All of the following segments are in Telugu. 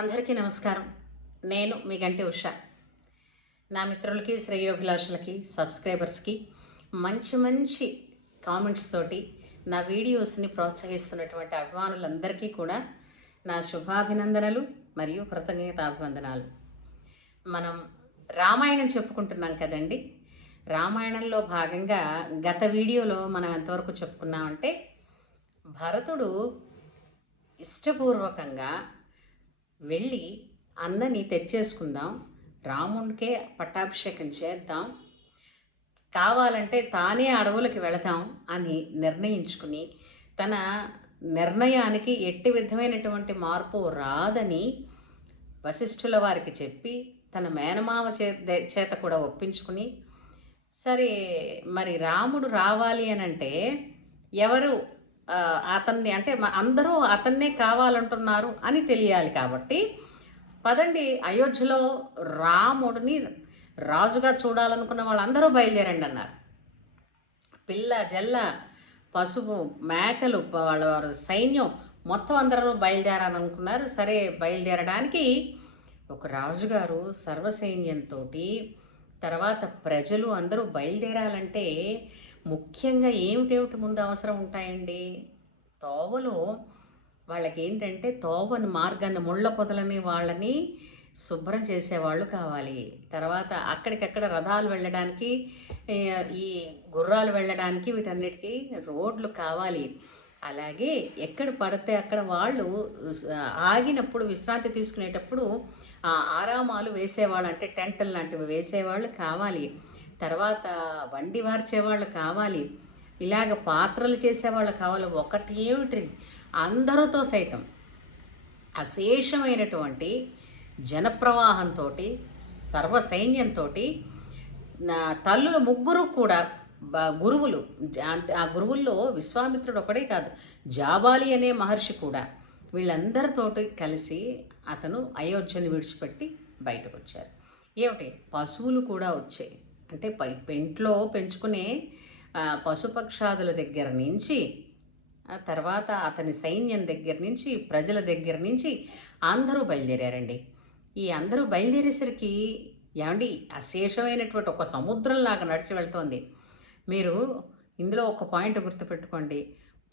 అందరికీ నమస్కారం. నేను మీ గంటి ఉష. నా మిత్రులకి, శ్రేయోభిలాషులకి, సబ్స్క్రైబర్స్కి మంచి మంచి కామెంట్స్ తోటి నా వీడియోస్ని ప్రోత్సహిస్తున్నటువంటి అభిమానులందరికీ కూడా నా శుభాభినందనలు మరియు కృతజ్ఞతాభివందనాలు. మనం రామాయణం చెప్పుకుంటున్నాం కదండి. రామాయణంలో భాగంగా గత వీడియోలో మనం ఎంతవరకు చెప్పుకున్నామంటే, భరతుడు ఇష్టపూర్వకంగా వెళ్ళి అన్నని తెచ్చేసుకుందాం, రాముడికే పట్టాభిషేకం చేద్దాం, కావాలంటే తానే అడవులకి వెళదాం అని నిర్ణయించుకుని, తన నిర్ణయానికి ఎట్టి విధమైనటువంటి మార్పు రాదని వశిష్ఠుల వారికి చెప్పి, తన మేనమామ చేత కూడా ఒప్పించుకుని, సరే మరి రాముడు రావాలి అని అంటే ఎవరు అతన్ని అంటే అందరూ అతన్నే కావాలంటున్నారు అని తెలియాలి. కాబట్టి పదండి, అయోధ్యలో రాముడిని రాజుగా చూడాలనుకున్న వాళ్ళందరూ బయలుదేరండి అన్నారు. పిల్ల జల్ల పసుపు మేకలు వాళ్ళ సైన్యం మొత్తం అందరూ బయలుదేరాలనుకున్నారు. సరే, బయలుదేరడానికి ఒక రాజుగారు సర్వసైన్యంతో, తర్వాత ప్రజలు అందరూ బయలుదేరాలంటే ముఖ్యంగా ఏమిటేమిటి ముందు అవసరం ఉంటాయండి. తోవలో వాళ్ళకి ఏంటంటే తోవని మార్గాన్ని, ముళ్ళ పొదలని వాళ్ళని శుభ్రం చేసేవాళ్ళు కావాలి. తర్వాత అక్కడికక్కడ రథాలు వెళ్ళడానికి, ఈ గుర్రాలు వెళ్ళడానికి, వీటన్నిటికీ రోడ్లు కావాలి. అలాగే ఎక్కడ పడితే అక్కడ వాళ్ళు ఆగినప్పుడు విశ్రాంతి తీసుకునేటప్పుడు ఆరామాలు వేసేవాళ్ళు, అంటే టెంటల్ లాంటివి వేసేవాళ్ళు కావాలి. తర్వాత వండి వార్చేవాళ్ళు కావాలి. ఇలాగ పాత్రలు చేసేవాళ్ళు కావాలి. ఒకటి ఏమిటి, అందరితో సైతం అశేషమైనటువంటి జనప్రవాహంతో, సర్వసైన్యంతో, తల్లులు ముగ్గురు కూడా గురువులు, ఆ గురువుల్లో విశ్వామిత్రుడు ఒకడే కాదు, జాబాలి అనే మహర్షి కూడా, వీళ్ళందరితోటి కలిసి అతను అయోధ్యని విడిచిపెట్టి బయటకు వచ్చారు. ఏమిటి, పశువులు కూడా వచ్చాయి. అంటే పెంట్లో పెంచుకునే పశుపక్షాదుల దగ్గర నుంచి, తర్వాత అతని సైన్యం దగ్గర నుంచి, ప్రజల దగ్గర నుంచి అందరూ బయలుదేరారండి. ఈ అందరూ బయలుదేరేసరికి ఏమండి, అశేషమైనటువంటి ఒక సముద్రంలాగా నడిచి వెళ్తోంది. మీరు ఇందులో ఒక పాయింట్ గుర్తుపెట్టుకోండి,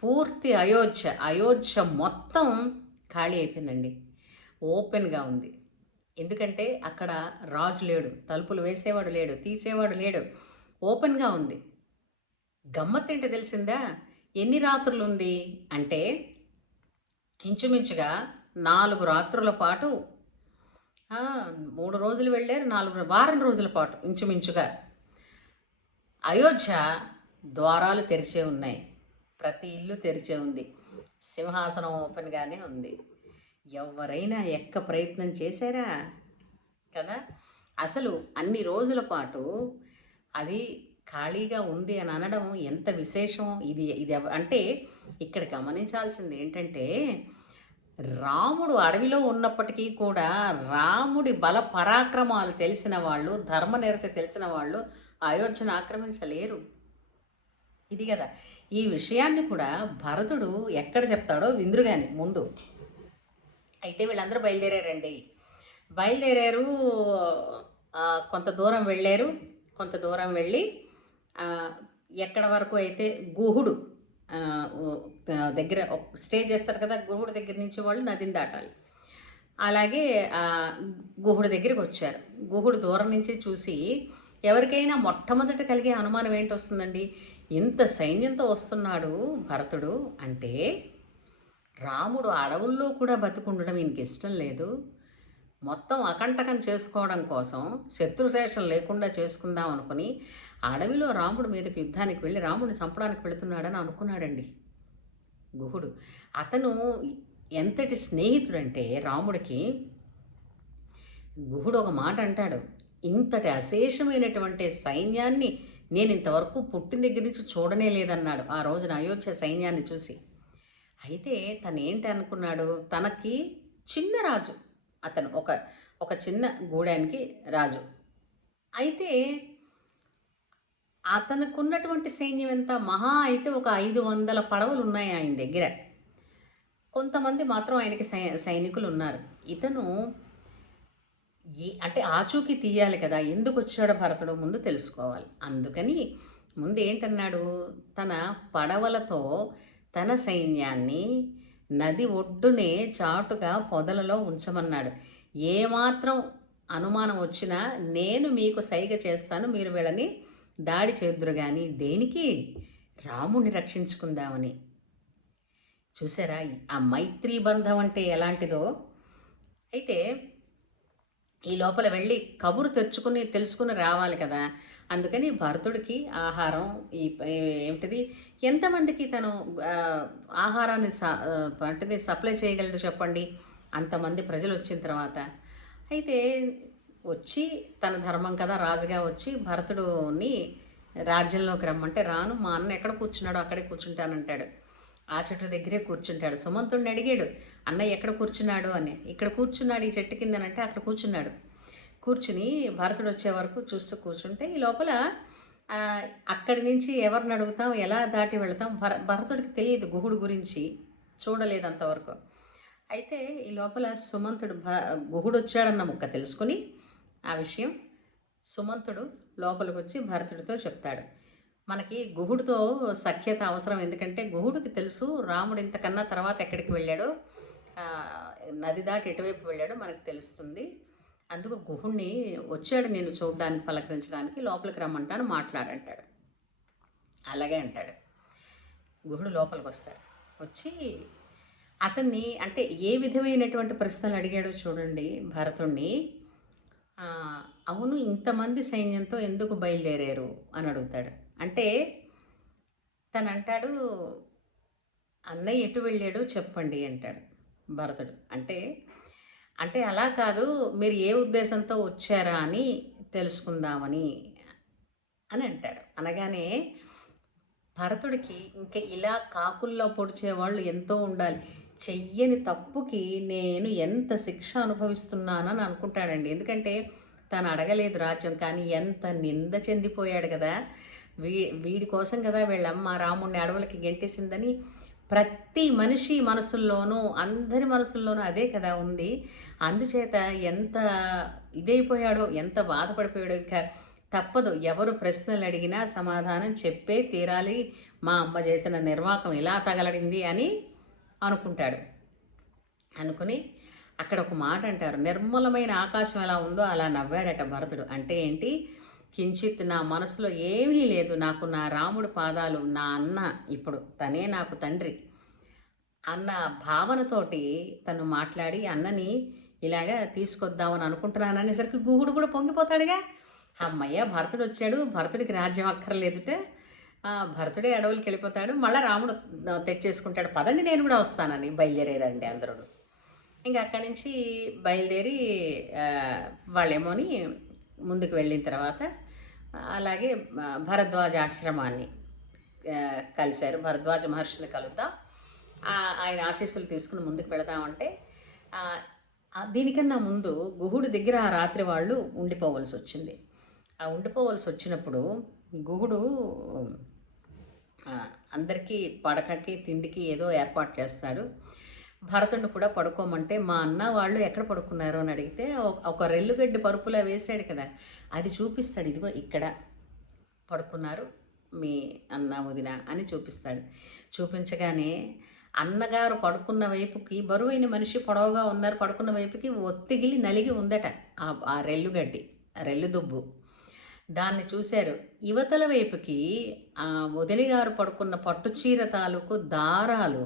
పూర్తి అయోధ్య మొత్తం ఖాళీ అయిపోయిందండి, ఓపెన్గా ఉంది. ఎందుకంటే అక్కడ రాజు లేడు, తలుపులు వేసేవాడు లేడు, తీసేవాడు లేడు, ఓపెన్గా ఉంది. గమ్మత్తేంటి తెలిసిందా? ఎన్ని రాత్రులు ఉంది అంటే ఇంచుమించుగా 4 రాత్రుల పాటు, 3 రోజులు వెళ్ళారు, 4 వారం రోజుల పాటు ఇంచుమించుగా అయోధ్య ద్వారాలు తెరిచే ఉన్నాయి. ప్రతి ఇల్లు తెరిచే ఉంది. సింహాసనం ఓపెన్గానే ఉంది. ఎవరైనా ఎక్క ప్రయత్నం చేశారా కదా? అసలు అన్ని రోజుల పాటు అది ఖాళీగా ఉంది అని అనడం ఎంత విశేషం. ఇది అంటే ఇక్కడ గమనించాల్సింది ఏంటంటే, రాముడు అడవిలో ఉన్నప్పటికీ కూడా రాముడి బల పరాక్రమాలు తెలిసిన వాళ్ళు, ధర్మనిరత తెలిసిన వాళ్ళు అయోధ్యను ఆక్రమించలేరు. ఇది కదా. ఈ విషయాన్ని కూడా భరతుడు ఎక్కడ చెప్తాడో విందురుగాని ముందు. అయితే వీళ్ళందరూ బయలుదేరారు. కొంత దూరం వెళ్ళారు. కొంత దూరం వెళ్ళి ఎక్కడ వరకు అయితే గుహుడు దగ్గర స్టే చేస్తారు కదా, గుహుడు దగ్గర నుంచి వాళ్ళు నదిని దాటాలి. అలాగే గుహుడు దగ్గరికి వచ్చారు. గుహుడు దూరం నుంచి చూసి, ఎవరికైనా మొట్టమొదట కలిగే అనుమానం ఏంటి వస్తుందండి, ఇంత సైన్యంతో వస్తున్నాడు భరతుడు అంటే రాముడు అడవుల్లో కూడా బతికుండడం ఈయనకి ఇష్టం లేదు, మొత్తం అకంటకం చేసుకోవడం కోసం, శత్రుశేషం లేకుండా చేసుకుందాం అనుకుని అడవిలో రాముడి మీదకి యుద్ధానికి వెళ్ళి రాముడిని చంపడానికి వెళుతున్నాడని అనుకున్నాడండి గుహుడు. అతను ఎంతటి స్నేహితుడంటే రాముడికి, గుహుడు ఒక మాట అంటాడు, ఇంతటి అశేషమైనటువంటి సైన్యాన్ని నేను ఇంతవరకు పుట్టిన దగ్గర నుంచి చూడనే లేదన్నాడు ఆ రోజున అయోధ్య సైన్యాన్ని చూసి. అయితే తను ఏంటి అనుకున్నాడు, తనకి చిన్న రాజు అతను, ఒక చిన్న గూడానికి రాజు. అయితే అతనుకున్నటువంటి సైన్యం ఎంత, మహా అయితే ఒక 500 పడవలు ఉన్నాయి ఆయన దగ్గర. కొంతమంది మాత్రం ఆయనకి సైనికులు ఉన్నారు. ఇతను అంటే ఆచూకీ తీయాలి కదా! ఎందుకొచ్చాడో భరతుడు ముందు తెలుసుకోవాలి. అందుకని ముందు ఏంటన్నాడు, తన పడవలతో తన సైన్యాన్ని నది ఒడ్డునే చాటుగా పొదలలో ఉంచమన్నాడు. ఏమాత్రం అనుమానం వచ్చినా నేను మీకు సైగ చేస్తాను, మీరు వీళ్ళని దాడి చేద్దురు గాని దేనికి? రాముణ్ణి రక్షించుకుందామని. చూసారా ఆ మైత్రీ బంధం అంటే ఎలాంటిదో? అయితే ఈ లోపల వెళ్ళి కబురు తెలుసుకుని రావాలి కదా! అందుకని భరతుడికి ఆహారం ఏమిటిది ఎంతమందికి తను ఆహారాన్ని అంటే సప్లై చేయగలడు చెప్పండి? అంతమంది ప్రజలు వచ్చిన తర్వాత. అయితే వచ్చి తన ధర్మం కదా రాజుగా వచ్చి భరతుడుని రాజ్యంలోకి రమ్మంటే రాను, మా అన్న ఎక్కడ కూర్చున్నాడో అక్కడే కూర్చుంటానంటాడు. ఆ చెట్టు దగ్గరే కూర్చుంటాడు. సుమంతుడిని అడిగాడు, అన్నయ్య ఎక్కడ కూర్చున్నాడు అని. ఇక్కడ కూర్చున్నాడు ఈ చెట్టు కిందనంటే అక్కడ కూర్చున్నాడు. కూర్చుని భరతుడు వచ్చే వరకు చూస్తూ కూర్చుంటే ఈ లోపల అక్కడి నుంచి ఎవరిని అడుగుతాం, ఎలా దాటి వెళతాం, భరతుడికి తెలియదు గుహుడు గురించి, చూడలేదు అంతవరకు. అయితే ఈ లోపల సుమంతుడు గుహుడు వచ్చాడన్న ముక్క తెలుసుకుని ఆ విషయం సుమంతుడు లోపలికి వచ్చి భరతుడితో చెప్తాడు. మనకి గుహుడితో సఖ్యత అవసరం, ఎందుకంటే గుహుడికి తెలుసు రాముడు ఇంతకన్నా తర్వాత ఎక్కడికి వెళ్ళాడో, నది దాటి ఎటువైపు వెళ్ళాడో మనకు తెలుస్తుంది. అందుకు గుహుడిని వచ్చాడు నేను చూడడానికి పలకరించడానికి, లోపలికి రమ్మంటాను మాట్లాడంటాడు. అలాగే అంటాడు. గుహుడు లోపలికి వస్తాడు. వచ్చి అతన్ని అంటే ఏ విధమైనటువంటి ప్రశ్నలు అడిగాడో చూడండి భరతుణ్ణి. అవును, ఇంతమంది సైన్యంతో ఎందుకు బయలుదేరారు అని అడుగుతాడు. అంటే తను అంటాడు, అన్నయ్య ఎటు వెళ్ళాడో చెప్పండి అంటాడు భరతుడు. అంటే అలా కాదు, మీరు ఏ ఉద్దేశంతో వచ్చారా అని తెలుసుకుందామని అని అంటాడు. అనగానే భరతుడికి ఇంకా ఇలా కాకుల్లో పొడిచేవాళ్ళు ఎంతో ఉండాలి. చెయ్యని తప్పుకి నేను ఎంత శిక్ష అనుభవిస్తున్నానని అనుకుంటాడండి. ఎందుకంటే తను అడగలేదు రాజ్యం, కానీ ఎంత నింద చెందిపోయాడు కదా. వీడి కోసం కదా వీళ్ళమ్మ రాముడిని అడవులకి గెంటేసిందని ప్రతి మనిషి మనసుల్లోనూ, అందరి మనసుల్లోనూ అదే కదా ఉంది. అందుచేత ఎంత ఇదైపోయాడో, ఎంత బాధపడిపోయాడో. ఇక తప్పదు, ఎవరు ప్రశ్నలు అడిగినా సమాధానం చెప్పే తీరాలి. మా అమ్మ చేసిన నిర్వాకం ఇలా తగలడింది అని అనుకుంటాడు. అనుకుని అక్కడ ఒక మాట అంటారు, నిర్మలమైన ఆకాశం ఎలా ఉందో అలా నవ్వాడట భరతుడు. అంటే ఏంటి? కించిత్ నా మనసులో ఏమీ లేదు, నాకు నా రాముడి పాదాలు, నా అన్న ఇప్పుడు తనే నాకు తండ్రి అన్న భావనతోటి తను మాట్లాడి అన్నని ఇలాగా తీసుకొద్దామని అనుకుంటున్నాను అనేసరికి గుహుడు కూడా పొంగిపోతాడుగా. అమ్మయ్య భరతుడు వచ్చాడు, భరతుడికి రాజ్యం అక్కర్లేదుట, భరతుడే అడవులకి వెళ్ళిపోతాడు, మళ్ళీ రాముడు తెచ్చేసుకుంటాడు, పదండి నేను కూడా వస్తానని బయలుదేరారండి అందరూ. ఇంకా అక్కడి నుంచి బయలుదేరి వాళ్ళేమోని ముందుకు వెళ్ళిన తర్వాత అలాగే భరద్వాజ ఆశ్రమాన్ని కలిశారు. భరద్వాజ మహర్షిని కలుద్దాం, ఆయన ఆశీస్సులు తీసుకుని ముందుకు వెళదామంటే దీనికన్నా ముందు గుహుడి దగ్గర ఆ రాత్రి వాళ్ళు ఉండిపోవలసి వచ్చింది. ఆ ఉండిపోవలసి వచ్చినప్పుడు గుహుడు అందరికీ పడకకి తిండికి ఏదో ఏర్పాటు చేస్తాడు. భరతుడిని కూడా పడుకోమంటే మా అన్న వాళ్ళు ఎక్కడ పడుకున్నారు అని అడిగితే ఒక రెల్లుగడ్డి పరుపులా వేశాడు కదా, అది చూపిస్తాడు. ఇదిగో ఇక్కడ పడుకున్నారు మీ అన్న వదిన అని చూపిస్తాడు. చూపించగానే అన్నగారు పడుకున్న వైపుకి, బరువైన మనిషి పొడవుగా ఉన్నారు, పడుకున్న వైపుకి ఒత్తిగిలి నలిగి ఉందట ఆ రెల్లుగడ్డి, రెల్లు దుబ్బు. దాన్ని చూశారు. యువతల వైపుకి ఆ వదిలి గారు పడుకున్న పట్టుచీర తాలూకు దారాలు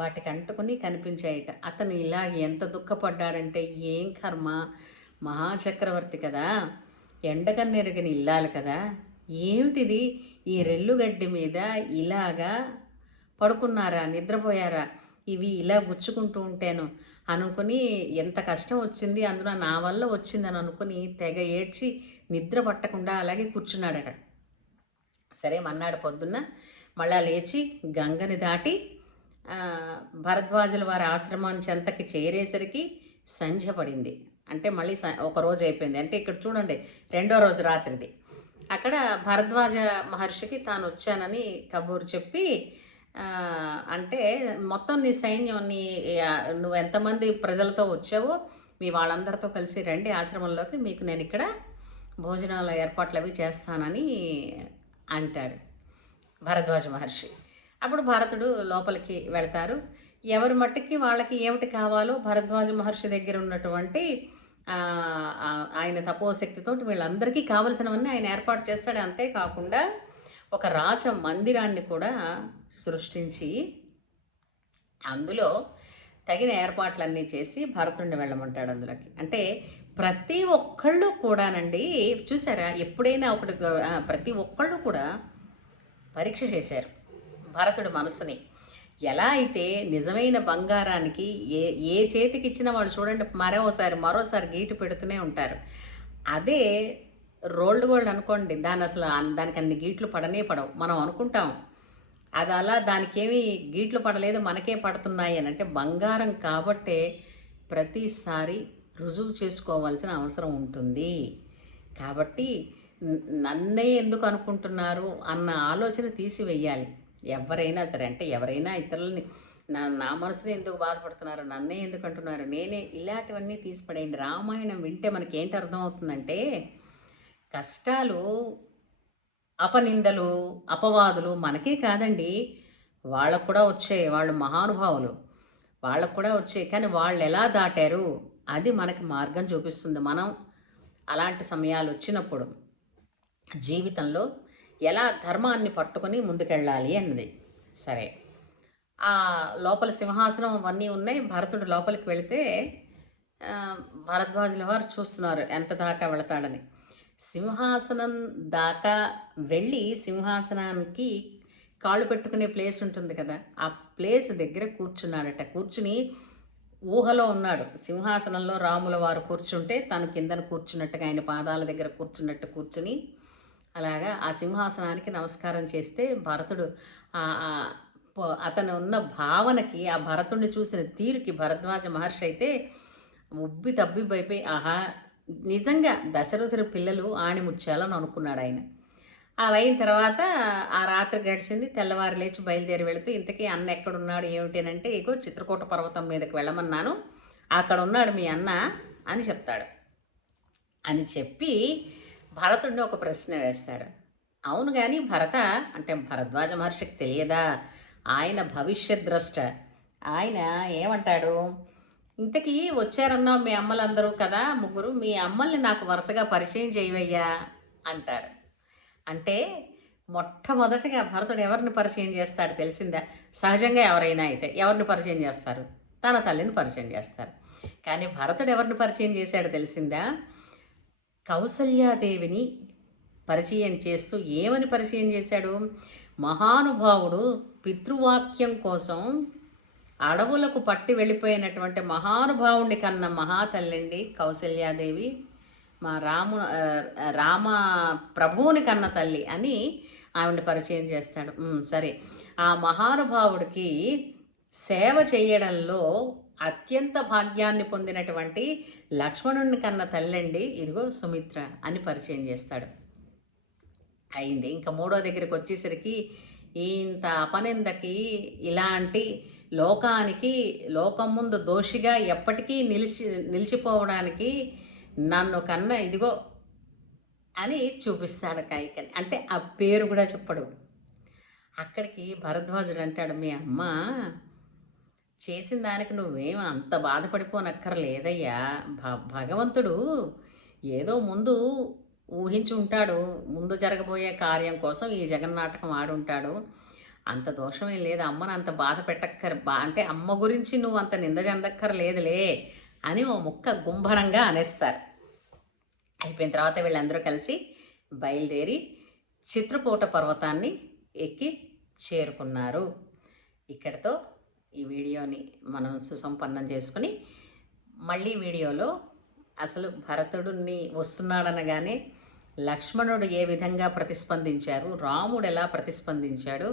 వాటికి అంటుకుని కనిపించాయిట. అతను ఇలాగ ఎంత దుఃఖపడ్డాడంటే, ఏం కర్మ, మహాచక్రవర్తి కదా, ఎండకన్నెరుగని ఇల్లాలి కదా, ఏమిటిది ఈ రెల్లుగడ్డి మీద ఇలాగా పడుకున్నారా, నిద్రపోయారా, ఇవి ఇలా గుచ్చుకుంటూ ఉంటాను అనుకుని ఎంత కష్టం వచ్చింది, అందులో నా వల్ల వచ్చిందని అనుకుని తెగ ఏడ్చి నిద్ర పట్టకుండా అలాగే కూర్చున్నాడట. సరే మన్నాడు పొద్దున్న మళ్ళా లేచి గంగని దాటి భరద్వాజుల వారి ఆశ్రమాన్ని చెంతకి చేరేసరికి సంధ్య పడింది. అంటే మళ్ళీ ఒక రోజు అయిపోయింది. అంటే ఇక్కడ చూడండి, రెండో రోజు రాత్రిది. అక్కడ భరద్వాజ మహర్షికి తాను వచ్చానని కబూరు చెప్పి అంటే మొత్తం నీ సైన్యం నువ్వు ఎంతమంది ప్రజలతో వచ్చావో మీ వాళ్ళందరితో కలిసి రండి ఆశ్రమంలోకి, మీకు నేను ఇక్కడ భోజనాల ఏర్పాట్లు అవి చేస్తానని అంటాడు భరద్వాజ మహర్షి. అప్పుడు భరతుడు లోపలికి వెళ్తారు. ఎవరి మట్టుకి వాళ్ళకి ఏమిటి కావాలో భరద్వాజ మహర్షి దగ్గర ఉన్నటువంటి ఆయన తపోశక్తితోటి వీళ్ళందరికీ కావలసినవన్నీ ఆయన ఏర్పాటు చేస్తాడు. అంతేకాకుండా ఒక రాజ మందిరాన్ని కూడా సృష్టించి అందులో తగిన ఏర్పాట్లన్నీ చేసి భరతుడిని వెళ్ళమంటాడు అందులోకి. అంటే ప్రతి ఒక్కళ్ళు కూడానండి, చూసారా, ఎప్పుడైనా ఒకటి ప్రతి ఒక్కళ్ళు కూడా పరీక్ష చేశారు భరతుడి మనసుని. ఎలా అయితే నిజమైన బంగారానికి ఏ చేతికి ఇచ్చినా వాళ్ళు చూడండి మరోసారి గీటు పెడుతూనే ఉంటారు. అదే రోల్డ్ గోల్డ్ అనుకోండి, దానికి అన్ని గీట్లు పడవు. మనం అనుకుంటాం అది అలా, దానికేమి గీట్లు పడలేదు, మనకే పడుతున్నాయి అని. అంటే బంగారం కాబట్టే ప్రతిసారి రుజువు చేసుకోవాల్సిన అవసరం ఉంటుంది. కాబట్టి నన్నే ఎందుకు అనుకుంటున్నారు అన్న ఆలోచన తీసివేయాలి ఎవరైనా సరే. అంటే ఎవరైనా ఇతరులని నా మనసుని ఎందుకు బాధపడుతున్నారు, నన్నే ఎందుకు అంటున్నారు, నేనే, ఇలాంటివన్నీ తీసిపడేయండి. రామాయణం వింటే మనకి ఏంటి అర్థమవుతుందంటే, కష్టాలు, అపనిందలు, అపవాదులు మనకే కాదండి, వాళ్ళకు కూడా వచ్చాయి. వాళ్ళు మహానుభావులు, వాళ్ళకు కూడా వచ్చాయి. కానీ వాళ్ళు ఎలా దాటారు అది మనకి మార్గం చూపిస్తుంది. మనం అలాంటి సమయాలు వచ్చినప్పుడు జీవితంలో ఎలా ధర్మాన్ని పట్టుకొని ముందుకెళ్ళాలి అన్నది. సరే, ఆ లోపల సింహాసనం అవన్నీ ఉన్నాయి. భరతుడు లోపలికి వెళితే భరద్వాజుల వారు చూస్తున్నారు ఎంత దాకా వెళతాడని. సింహాసనం దాకా వెళ్ళి సింహాసనానికి కాళ్ళు పెట్టుకునే ప్లేస్ ఉంటుంది కదా, ఆ ప్లేస్ దగ్గర కూర్చున్నాడట. కూర్చుని ఊహలో ఉన్నాడు. సింహాసనంలో రాముల వారు కూర్చుంటే తను కిందన కూర్చున్నట్టుగా, ఆయన పాదాల దగ్గర కూర్చున్నట్టు కూర్చుని అలాగా ఆ సింహాసనానికి నమస్కారం చేస్తే భరతుడు అతను ఉన్న భావనకి, ఆ భరతుడిని చూసిన తీరుకి భరద్వాజ మహర్షి అయితే ఉబ్బి తబ్బిబ్బైపోయి, ఆహా, నిజంగా దశరథుడి పిల్లలు ఆణిముత్యాలని అనుకున్నాడు ఆయన. అవి అయిన తర్వాత ఆ రాత్రి గడిచింది. తెల్లవారు లేచి బయలుదేరి వెళుతూ, ఇంతకీ అన్న ఎక్కడున్నాడు ఏమిటనంటే, ఇగో చిత్రకూట పర్వతం మీదకి వెళ్ళమన్నాను, అక్కడ ఉన్నాడు మీ అన్న అని చెప్తాడు. అని చెప్పి భరతుడిని ఒక ప్రశ్న వేస్తాడు. అవును కానీ భరత, అంటే భరద్వాజ మహర్షికి తెలియదా, ఆయన భవిష్యత్ ద్రష్ట. ఆయన ఏమంటాడు, ఇంతకీ వచ్చారన్నావు మీ అమ్మలందరూ కదా, ముగ్గురు, మీ అమ్మల్ని నాకు వరుసగా పరిచయం చేయవయ్యా అంటాడు. అంటే మొట్టమొదటిగా భరతుడు ఎవరిని పరిచయం చేస్తాడు తెలిసిందా? సహజంగా ఎవరైనా అయితే ఎవరిని పరిచయం చేస్తారు? తన తల్లిని పరిచయం చేస్తారు. కానీ భరతుడు ఎవరిని పరిచయం చేశాడు తెలిసిందా? కౌసల్యాదేవిని పరిచయం చేస్తూ ఏమని పరిచయం చేశాడు? మహానుభావుడు పితృవాక్యం కోసం అడవులకు పట్టి వెళ్ళిపోయినటువంటి మహానుభావుడిని కన్న మహాతల్లిండి కౌసల్యాదేవి, మా రామ ప్రభువుని కన్న తల్లి అని ఆవిడ పరిచయం చేస్తాడు. సరే, ఆ మహానుభావుడికి సేవ చేయడంలో అత్యంత భాగ్యాన్ని పొందినటువంటి లక్ష్మణుడిని కన్న తల్లండి ఇదిగో సుమిత్ర అని పరిచయం చేస్తాడు. అయింది. ఇంకా మూడో దగ్గరికి వచ్చేసరికి, ఇంత అపనిందకి, ఇలాంటి లోకానికి, లోకం ముందు దోషిగా ఎప్పటికీ నిలిచిపోవడానికి నన్ను కన్న ఇదిగో అని చూపిస్తాడు కైకని. అంటే ఆ పేరు కూడా చెప్పడు. అక్కడికి భరద్వాజుడు అంటాడు, మీ అమ్మ చేసిన దానికి నువ్వేం అంత బాధపడిపోనక్కర్లేదయ్యా. భగవంతుడు ఏదో ముందు ఊహించి ఉంటాడు, ముందు జరగబోయే కార్యం కోసం ఈ జగన్నాటకం ఆడుంటాడు. అంత దోషమేం లేదు, అమ్మను అంత బాధ అంటే అమ్మ గురించి నువ్వు అంత నింద చెందక్కర్లేదులే అని ఓ ముక్క గుంభనంగా అనేస్తారు. అయిపోయిన తర్వాత వీళ్ళందరూ కలిసి బయలుదేరి చిత్రకూట పర్వతాన్ని ఎక్కి చేరుకున్నారు. ఇక్కడితో ఈ వీడియోని మనం సుసంపన్నం చేసుకుని, మళ్ళీ వీడియోలో అసలు భరతుడిని వస్తున్నాడనగానే లక్ష్మణుడు ఏ విధంగా ప్రతిస్పందించారు, రాముడు ఎలా ప్రతిస్పందించాడు,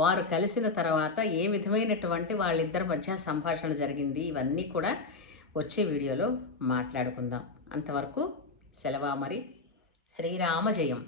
వారు కలిసిన తర్వాత ఏ విధమైనటువంటి వాళ్ళిద్దరి మధ్య సంభాషణ జరిగింది, ఇవన్నీ కూడా వచ్చే వీడియోలో మాట్లాడుకుందాం. అంతవరకు సెలవా మరి. శ్రీరామ జయం.